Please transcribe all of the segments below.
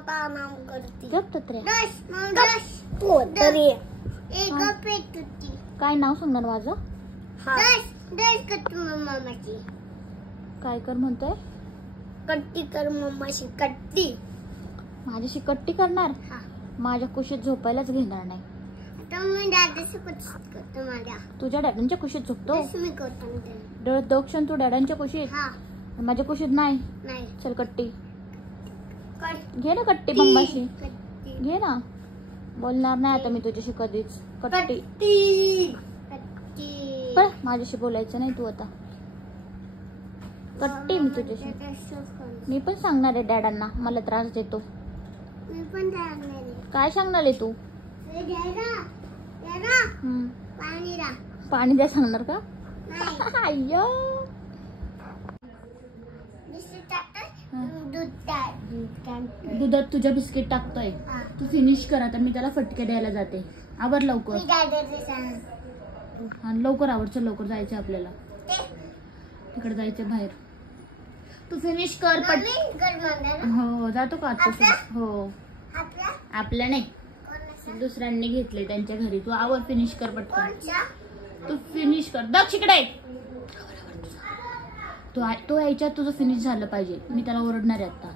आता नाम करते गप तत्रे दस पोतरी एक पेट तुझी काय नाव सांगणार माझं? दस दस कट्टी मम्माची काय कर म्हणतोय? कट्टी कर मम्माशी कट्टी माझ्याशी कट्टी करणार? हा माझ्या कुशीत झोपायलाच घेणार नाही. आता मी दादाशी कुशीत करतो माझ्या. तुझ्या डॅडांच्या कुशीत झोपतो? मी करतो डोळ्यात दोक्षण तू डॅडांच्या कुशीत? हा माझ्या कुशीत नाही. नाही चल कट्टी कट्टी घे ना कट्टी मम्माशी कट्टी घे ना. बोलणार नाही आता मी तुझ्याशी कधीच. कट्टी कट्टी पण माझ्याशी बोलायचं नाही तू आता. कट्टी मी तुझ्याशी. मी पण सांगणार आहे डॅडांना मला त्रास देतो. मी पण सांगणार आहे. काय सांगणार आहे तू? पाणी रा पाणी द्या सांगणार का? नाही अय्यो दुधात तुझ्या बिस्किट टाकतोय. तू फिनिश कर आता. मी त्याला फटके द्यायला जाते. आवर लवकर. आणि लवकर आवर. चल लवकर जायचं आपल्याला. तिकडे जायचं बाहेर. तू फिनिश कर पट. हो जातो का आता? हो आपल्या नाही दुसऱ्यांनी घेतले त्यांच्या घरी. तू आवर फिनिश कर पटकन. तू फिनिश कर. दक्ष इकडे. तो यायच्यात तुझं फिनिश झालं पाहिजे. मी त्याला ओरडणार आहे आता.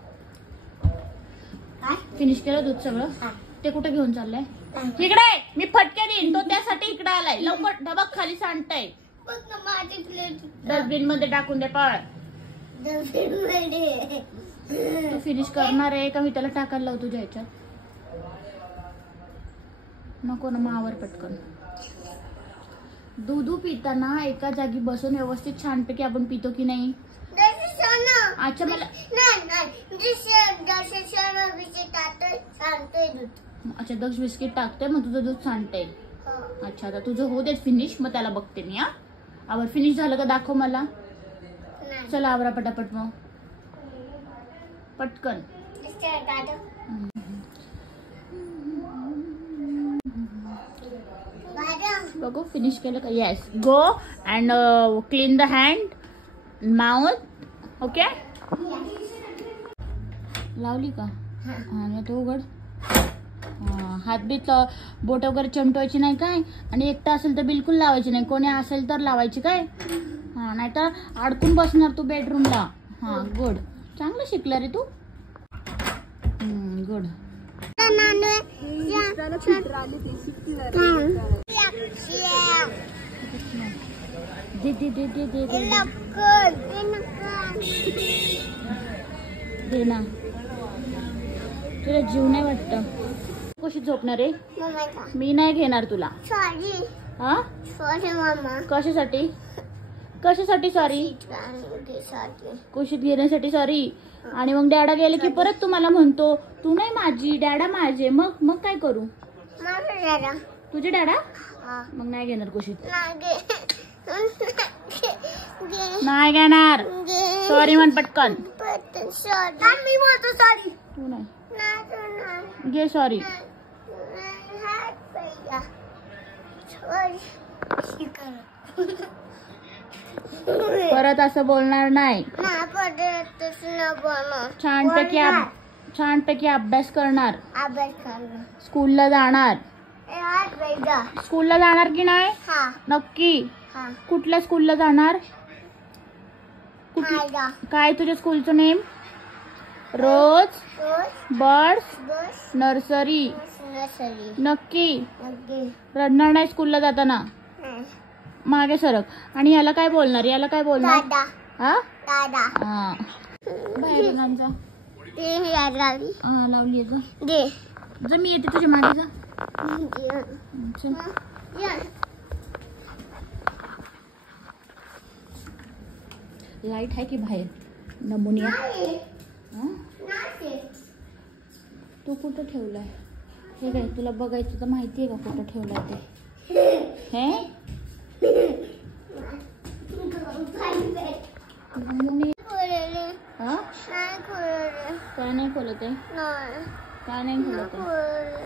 फिनिश केलं दूध सगळं? ते कुठे घेऊन चाललंय? इकडे. मी फटके देईन. तो त्यासाठी इकडे आलाय. लवकर डबक खाली सांडतय. डस्टबिन मध्ये टाकून दे. पळ. तू फिनिश करणार आहे का मी त्याला टाकायला लावतो तुझ्या ह्याच्यात? नको ना मावर पटकन. दूध पिताना एका जागी बसून व्यवस्थित छानपैकी आपण पितो की नाही? अच्छा मला अच्छा दक्ष बिस्किट टाकते मग तुझं दूध सांडतंय. अच्छा आता तुझं होऊ देत फिनिश. मग त्याला बघते मी. हा आवर. फिनिश झालं का दाखव मला. चला आवरा पटापट मग पटकन. बघू फिनिश केलं का? Yes. Go and clean the hand mouth. Okay लावली का? हा तो उघड. हात बीत बोट वगैरे चमटवायची नाही काय. आणि एकटा असेल तर बिलकुल लावायची नाही. कोणी असेल तर लावायची काय. हा नाहीतर अडकून बसणार तू बेडरूमला. हा गुड. चांगलं शिकला रे तू. गुड. दे दे दे दे दे दे दे ना. तुला जीव नाही वाटत? कशी झोपणार आहे? मी नाही घेणार तुला. हा सॉरी मम्मा. कशासाठी? कशासाठी सॉरी? कुशीत घेण्यासाठी सॉरी. आणि मग डॅडा गेले की परत तुम्हाला म्हणतो तू नाही माझी डॅडा माझे. मग काय करू? तुझे डॅडा? मग नाही घेणार कुशीत. नाही घेणार. सॉरी म्हण पटकन. मी बोलतो सॉरी. तू नाही घे सॉरी. परत असं बोलणार नाही. छानपैकी अभ्यास करणार. स्कूलला जाणार. स्कूलला जाणार की नाही? नक्की. कुठल्या स्कूलला जाणार? काय तुझ्या स्कूलचं नेम? रोज बर्ड्स नर्सरी. नक्की रडणार नाही स्कूलला जाताना. मागे सरक. आणि याला काय बोलणार? याला काय बोलणार? हा हा बाहेर आमचा लावली जा. मी येते तुझ्या मागे जा. लाईट आहे की बाहेर? नमुनिया तू कुठं ठेवलाय? हे काय तुला बघायचं तर माहितीये का कुठं ठेवलाय ते? हे काय नाही खोलत आहे? काय नाही खोलत आहे?